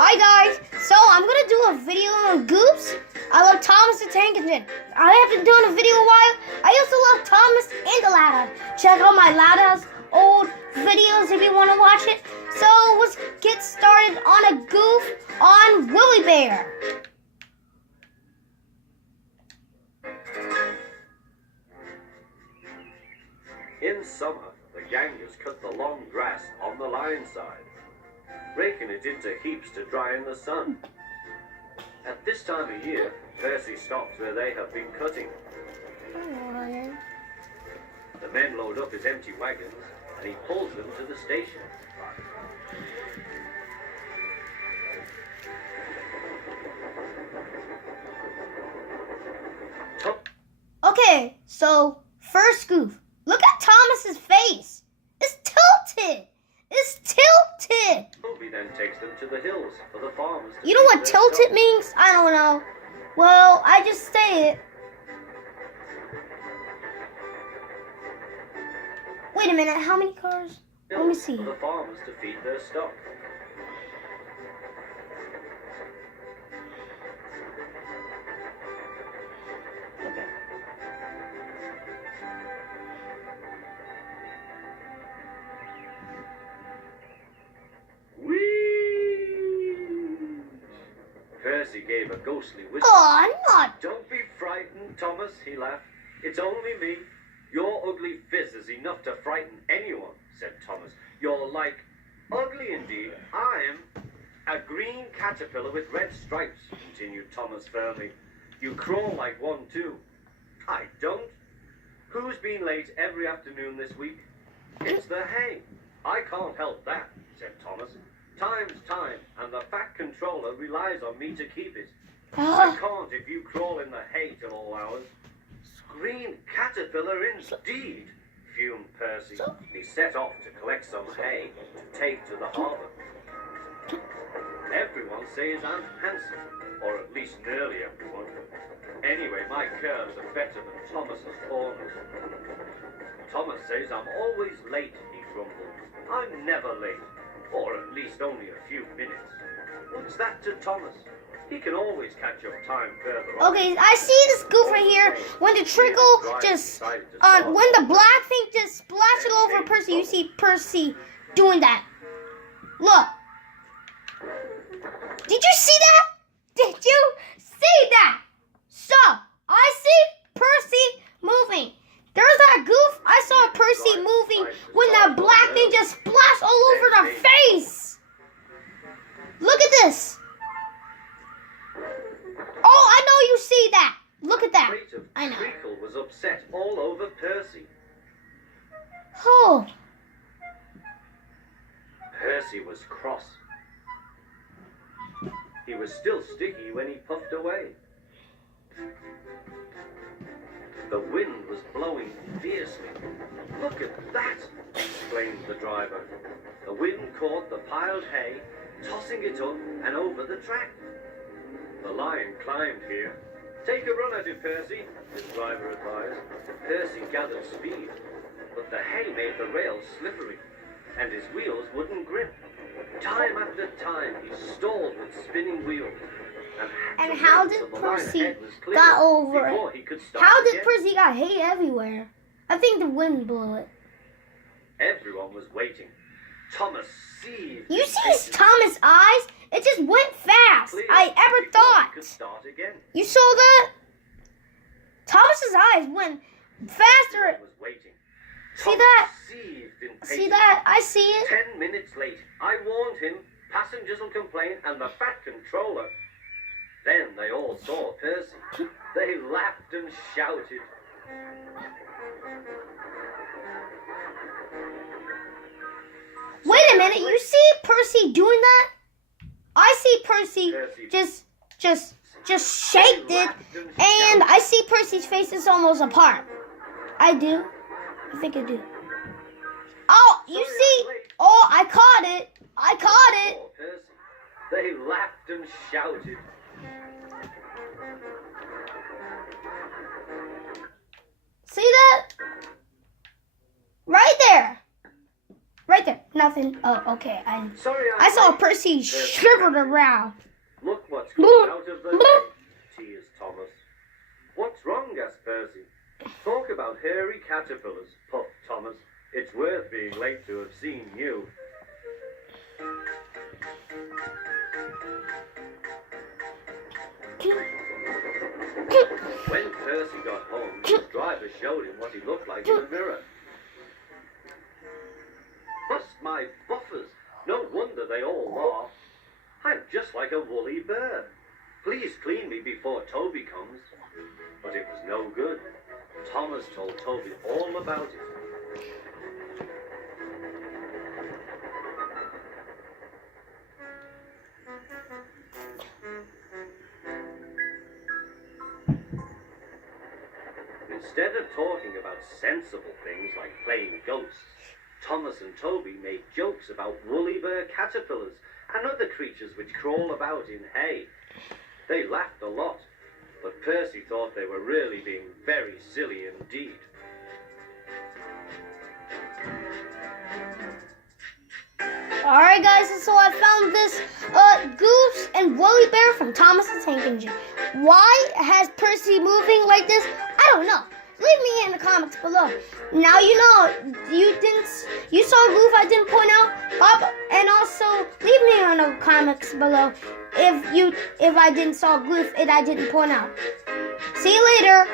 Hi guys, so I'm gonna do a video on goofs. I love Thomas the Tank Engine. I have been doing a video a while. I also love Thomas and the Ladder. Check out my Ladder's old videos if you want to watch it. So let's get started on a goof on Willy Bear. In summer, the gangers cut the long grass on the line side, raking it into heaps to dry in the sun. At this time of year, Percy stops where they have been cutting. The men load up his empty wagons and he pulls them to the station. Okay, so first goof. Look at Thomas's face. It's tilted. It's tilted. Toby then takes them to the hills for the farmers. You know what tilted means? I don't know. Well, I just say it. Wait a minute. How many cars? Let me see. For the farmers to feed their stock. Percy gave a ghostly whistle. Oh, I'm not. Don't be frightened, Thomas, he laughed. It's only me. Your ugly phiz is enough to frighten anyone, said Thomas. You're like, ugly indeed. I'm a green caterpillar with red stripes, continued Thomas firmly. You crawl like one too. I don't. Who's been late every afternoon this week? It's the hay. I can't help that, said Thomas. Time's time, and the fat controller relies on me to keep it. I can't if you crawl in the hay till all hours. Green caterpillar indeed, fumed Percy. He set off to collect some hay to take to the harbour. Everyone says I'm handsome, or at least nearly everyone. Anyway, my curves are better than Thomas's corners. Thomas says I'm always late, he grumbled. I'm never late. Or at least only a few minutes. What's that to Thomas? He can always catch up time further on. Okay, I see this goof right here. When the trickle just, when the black thing just splashes all over Percy, you see Percy doing that. Look. Did you see that? Did you see that? So, I see Percy moving. There's that goof. I saw Percy moving when that black thing just splashed all over their face. Look at this. Oh, I know you see that. Look at that. I know. Treacle was upset all over Percy. Oh. Percy was cross. He was still sticky when he puffed away. The wind was blowing fiercely. Look at that, exclaimed the driver. The wind caught the piled hay, tossing it up and over the track. The lion climbed here. Take a run at it, Percy, his driver advised. Percy gathered speed, but the hay made the rails slippery, and his wheels wouldn't grip. Time after time, he stalled with spinning wheels. And how did Percy got over it? How did Percy got hay everywhere? I think the wind blew it. Everyone was waiting. Thomas seethed. You see Thomas' eyes? It just went fast. I ever thought. You saw that? Thomas's eyes went faster. See that? See that? I see it. 10 minutes late. I warned him. Passengers will complain, and the fat controller. Then they all saw Percy. They laughed and shouted. Wait a minute, you see Percy doing that? I see Percy just shaked it, and I see Percy's face is almost apart. I do. I think I do. Oh, you see? Oh, I caught it. I caught it. They laughed and shouted. See that? Right there. Right there. Nothing. Oh, okay. Sorry, I saw Percy shriveled around. Look what's coming out of the day, tears Thomas. What's wrong, asked Percy. Talk about hairy caterpillars, puffed Thomas. It's worth being late to have seen you. When Percy got home, his driver showed him what he looked like in the mirror. Bust my buffers! No wonder they all laugh. I'm just like a woolly bear. Please clean me before Toby comes. But it was no good. Thomas told Toby all about it. Instead of talking about sensible things like playing ghosts, Thomas and Toby made jokes about woolly bear caterpillars and other creatures which crawl about in hay. They laughed a lot, but Percy thought they were really being very silly indeed. Alright guys, so I found this Goofs and Woolly Bear from Thomas the Tank Engine. Why has Percy moving like this? I don't know. Leave me in the comments below. Now you know you saw a goof I didn't point out. And also leave me in the comments below if I didn't saw a goof and I didn't point out. See you later.